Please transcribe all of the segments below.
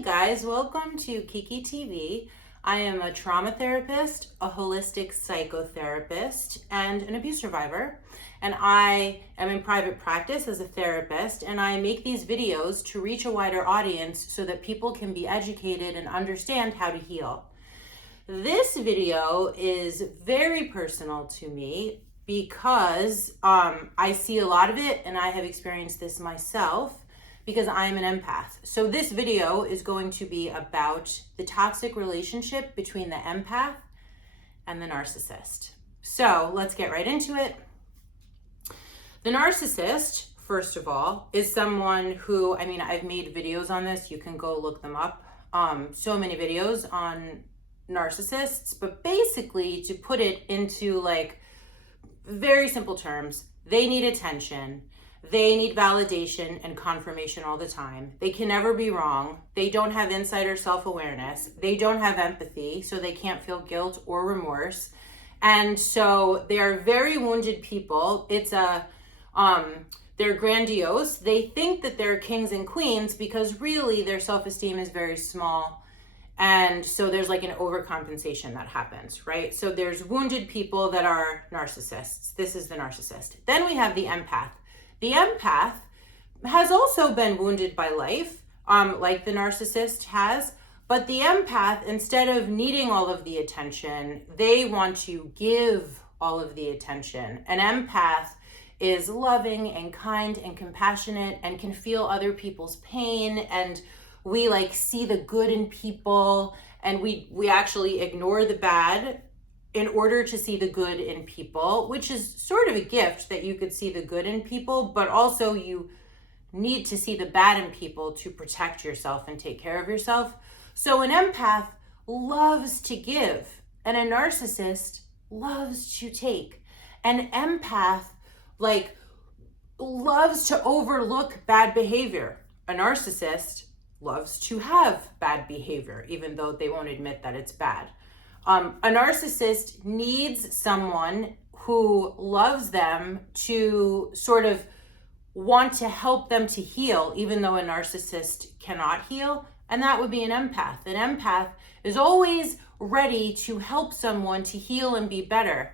Hey guys, welcome to Kiki TV. I am a trauma therapist, a holistic psychotherapist, and an abuse survivor. And I am in private practice as a therapist, and I make these videos to reach a wider audience so that people can be educated and understand how to heal. This video is very personal to me because I see a lot of it and I have experienced this myself because I'm an empath. So this video is going to be about the toxic relationship between the empath and the narcissist. So let's get right into it. The narcissist, first of all, is someone who, I've made videos on this. You can go look them up. So many videos on narcissists, but basically, to put it into like very simple terms, they need attention. They need validation and confirmation all the time. They can never be wrong. They don't have insight or self-awareness. They don't have empathy, so they can't feel guilt or remorse. And so they are very wounded people. They're grandiose. They think that they're kings and queens because really their self-esteem is very small. And so there's like an overcompensation that happens, right? So there's wounded people that are narcissists. This is the narcissist. Then we have the empath. The empath has also been wounded by life, like the narcissist has, but the empath, instead of needing all of the attention, they want to give all of the attention. An empath is loving and kind and compassionate and can feel other people's pain, and we like see the good in people, and we actually ignore the bad in order to see the good in people, which is sort of a gift that you could see the good in people, but also you need to see the bad in people to protect yourself and take care of yourself. So an empath loves to give, and a narcissist loves to take. An empath loves to overlook bad behavior. A narcissist loves to have bad behavior, even though they won't admit that it's bad. A narcissist needs someone who loves them to sort of want to help them to heal, even though a narcissist cannot heal, and that would be an empath. An empath is always ready to help someone to heal and be better.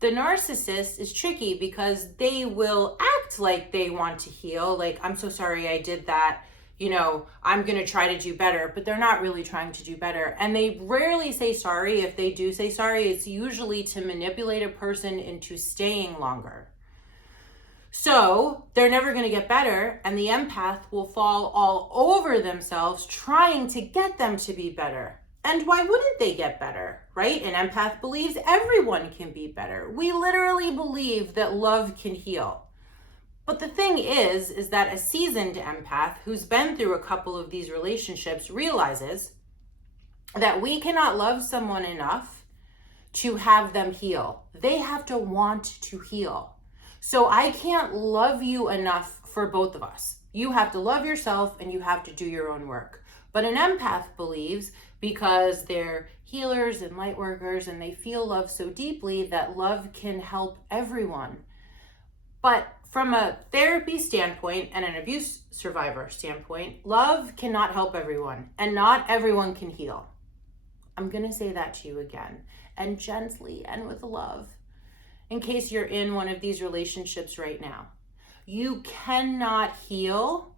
The narcissist is tricky because they will act like they want to heal, like, I'm so sorry I did that. I'm going to try to do better, but they're not really trying to do better. And they rarely say sorry. If they do say sorry, it's usually to manipulate a person into staying longer. So they're never going to get better, and the empath will fall all over themselves trying to get them to be better. And why wouldn't they get better, right? An empath believes everyone can be better. We literally believe that love can heal. But the thing is that a seasoned empath who's been through a couple of these relationships realizes that we cannot love someone enough to have them heal. They have to want to heal. So I can't love you enough for both of us. You have to love yourself and you have to do your own work. But an empath believes, because they're healers and light workers and they feel love so deeply, that love can help everyone. But from a therapy standpoint and an abuse survivor standpoint, love cannot help everyone, and not everyone can heal. I'm going to say that to you again, and gently and with love, in case you're in one of these relationships right now. You cannot heal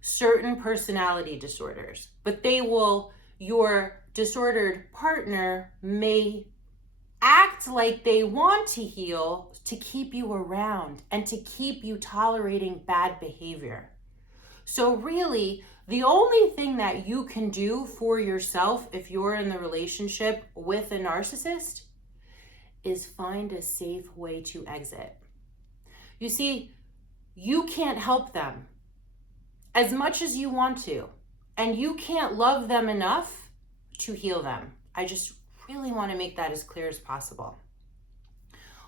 certain personality disorders, but your disordered partner may act like they want to heal to keep you around and to keep you tolerating bad behavior. So really, the only thing that you can do for yourself if you're in the relationship with a narcissist is find a safe way to exit. You see, you can't help them as much as you want to, and you can't love them enough to heal them. I just really want to make that as clear as possible.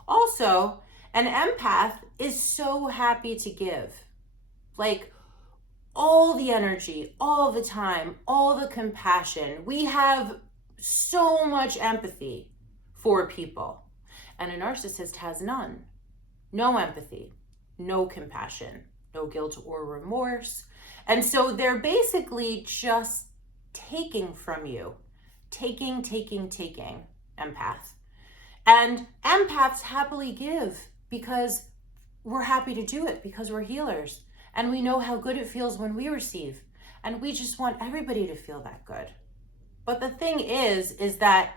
Also, an empath is so happy to give. Like, all the energy, all the time, all the compassion. We have so much empathy for people. And a narcissist has none. No empathy, no compassion, no guilt or remorse. And so they're basically just taking from you. Taking, empath. And empaths happily give because we're happy to do it, because we're healers. And we know how good it feels when we receive. And we just want everybody to feel that good. But the thing is that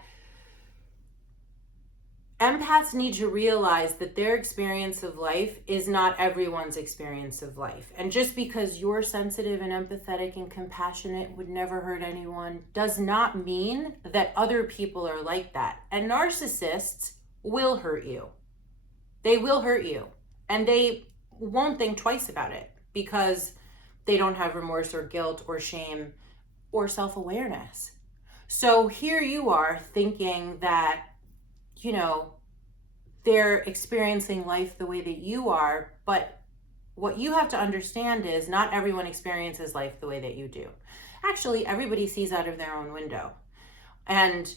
empaths need to realize that their experience of life is not everyone's experience of life. And just because you're sensitive and empathetic and compassionate, would never hurt anyone, does not mean that other people are like that. And narcissists will hurt you. They will hurt you. And they won't think twice about it because they don't have remorse or guilt or shame or self-awareness. So here you are thinking that, you know, they're experiencing life the way that you are, but what you have to understand is not everyone experiences life the way that you do. Actually, everybody sees out of their own window. And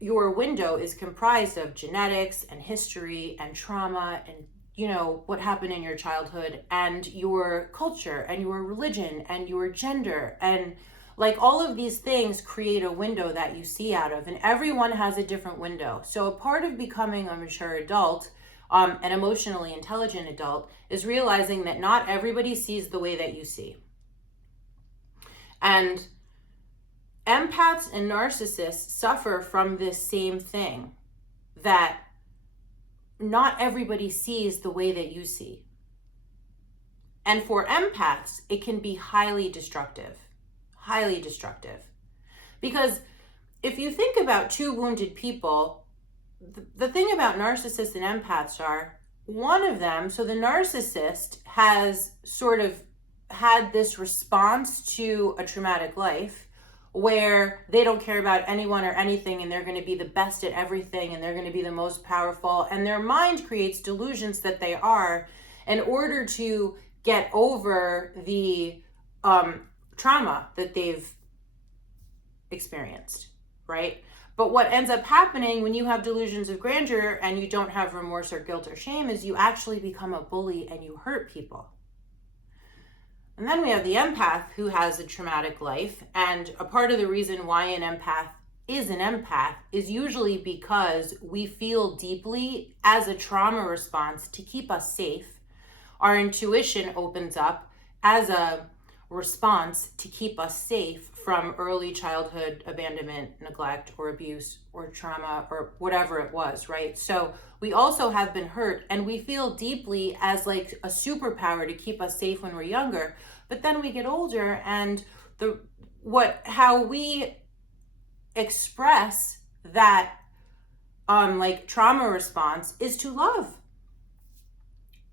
your window is comprised of genetics and history and trauma and, you know, what happened in your childhood and your culture and your religion and your gender, and like all of these things create a window that you see out of, and everyone has a different window. So a part of becoming a mature adult, an emotionally intelligent adult, is realizing that not everybody sees the way that you see. And empaths and narcissists suffer from this same thing, that not everybody sees the way that you see. And for empaths, it can be highly destructive. Highly destructive. Because if you think about two wounded people, the thing about narcissists and empaths are, one of them, so the narcissist has sort of had this response to a traumatic life where they don't care about anyone or anything, and they're going to be the best at everything, and they're going to be the most powerful, and their mind creates delusions that they are in order to get over the trauma that they've experienced, right? But what ends up happening when you have delusions of grandeur and you don't have remorse or guilt or shame is you actually become a bully and you hurt people. And then we have the empath who has a traumatic life, and a part of the reason why an empath is usually because we feel deeply as a trauma response to keep us safe. Our intuition opens up as a response to keep us safe from early childhood abandonment, neglect, or abuse, or trauma, or whatever it was, right? So we also have been hurt, and we feel deeply as like a superpower to keep us safe when we're younger. But then we get older, and how we express that like trauma response is to love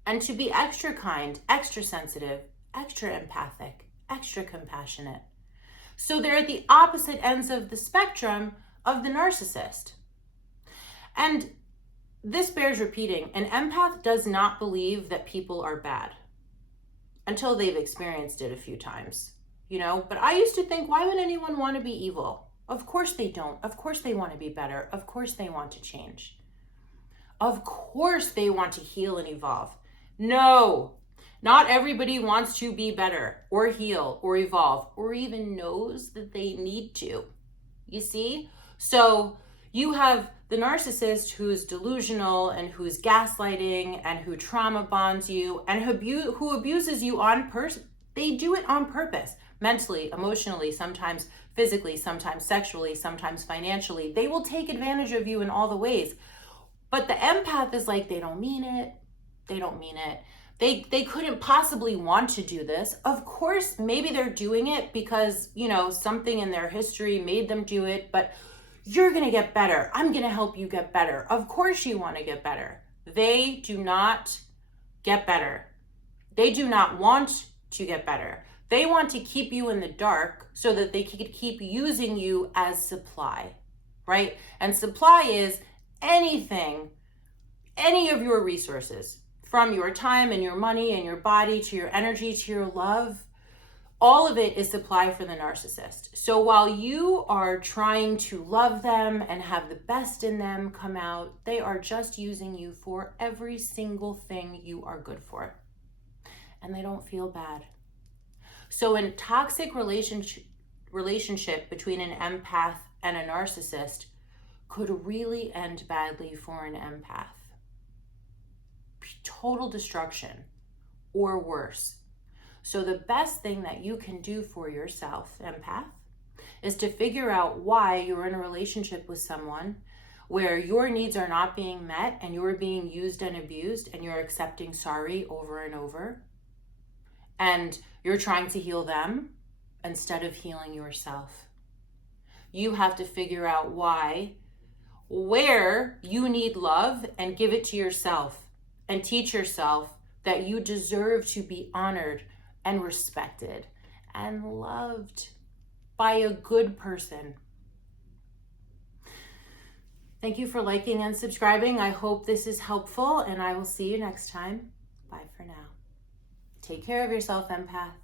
and to be extra kind, extra sensitive, extra empathic, extra compassionate. So they're at the opposite ends of the spectrum of the narcissist. And this bears repeating. An empath does not believe that people are bad until they've experienced it a few times, you know? But I used to think, why would anyone want to be evil? Of course they don't. Of course they want to be better. Of course they want to change. Of course they want to heal and evolve. No. Not everybody wants to be better or heal or evolve or even knows that they need to. You see? So you have the narcissist who's delusional and who's gaslighting and who trauma bonds you and who abuses you on purpose. They do it on purpose, mentally, emotionally, sometimes physically, sometimes sexually, sometimes financially. They will take advantage of you in all the ways. But the empath is like, they don't mean it. They don't mean it. They couldn't possibly want to do this. Of course, maybe they're doing it because, you know, something in their history made them do it, but you're going to get better. I'm going to help you get better. Of course you want to get better. They do not get better. They do not want to get better. They want to keep you in the dark so that they can keep using you as supply, right? And supply is anything, any of your resources, from your time and your money and your body to your energy to your love. All of it is supply for the narcissist. So while you are trying to love them and have the best in them come out, they are just using you for every single thing you are good for. And they don't feel bad. So in toxic relationship between an empath and a narcissist could really end badly for an empath. Total destruction or worse. So the best thing that you can do for yourself, empath, is to figure out why you're in a relationship with someone where your needs are not being met and you're being used and abused and you're accepting sorry over and over. And you're trying to heal them instead of healing yourself. You have to figure out where you need love and give it to yourself and teach yourself that you deserve to be honored and respected and loved by a good person. Thank you for liking and subscribing. I hope this is helpful, and I will see you next time. Bye for now. Take care of yourself, empath.